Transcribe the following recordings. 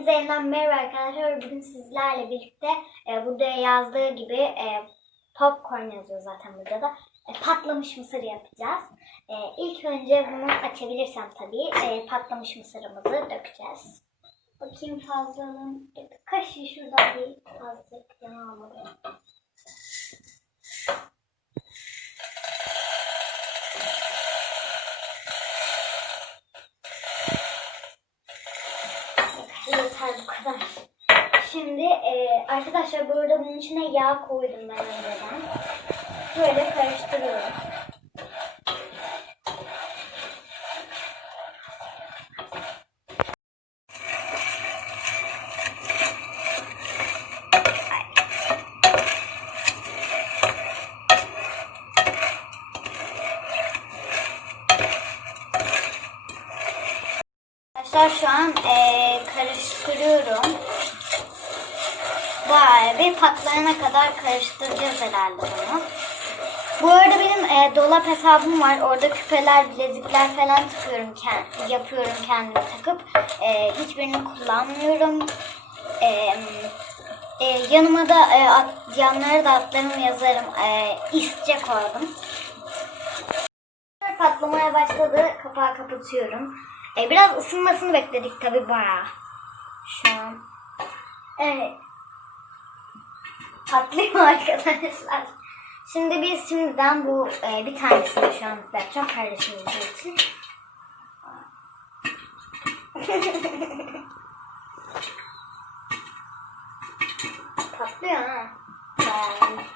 Hepinize yeniden merhaba arkadaşlar. Bugün sizlerle birlikte e, burada yazdığı gibi e, popcorn yazıyor zaten burada da. E, patlamış mısır yapacağız. E, ilk önce bunu açabilirsem tabii e, patlamış mısırımızı dökeceğiz. Bakayım fazlalığım. Kaşığı şurada bir fazla yana almadım. Kadar. Şimdi e, arkadaşlar burada bunun içine yağ koydum ben önceden. Böyle karıştırıyorum. Arkadaşlar şu an e, karıştırıyorum. Bir patlayana kadar karıştıracağız herhalde bunu. Bu arada benim e, dolap hesabım var. Orada küpeler, bilezikler falan takıyorum, kend- yapıyorum kendime takıp. E, hiçbirini kullanmıyorum. E, e, yanıma da e, at, yanlara da adlarımı yazarım. E, isce koydum. Patlamaya başladı. Kapağı kapatıyorum. E, biraz ısınmasını bekledik tabi bayağı. Şu an. Evet. Patlıyor arkadaşlar. Şimdi biz şimdiden bu e, bir tanesini şu an yapacağım kardeşimin için. Patlıyor ha. Bayağı.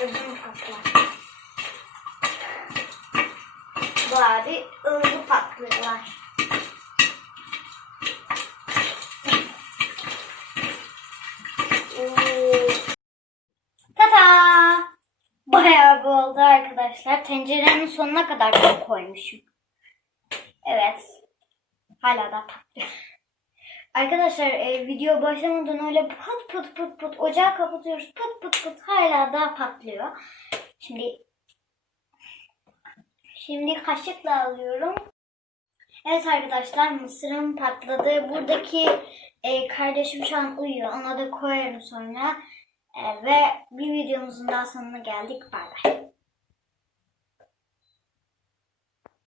Ödüm patlar. Bir hızlı patlıyorlar. Oo. Tata! Bayağı bir oldu arkadaşlar. Tencerenin sonuna kadar koymuşum. Evet. Hala da patlıyor. Arkadaşlar e, video başlamadan öyle pıt pıt pıt pıt ocağı kapatıyoruz. Pıt pıt pıt hala daha patlıyor. Şimdi Şimdi kaşıkla alıyorum. Evet arkadaşlar mısırım patladı. Buradaki e, kardeşim şu an uyuyor. Ona da koyarım sonra. E, ve bir videomuzun daha sonuna geldik. Bay bay.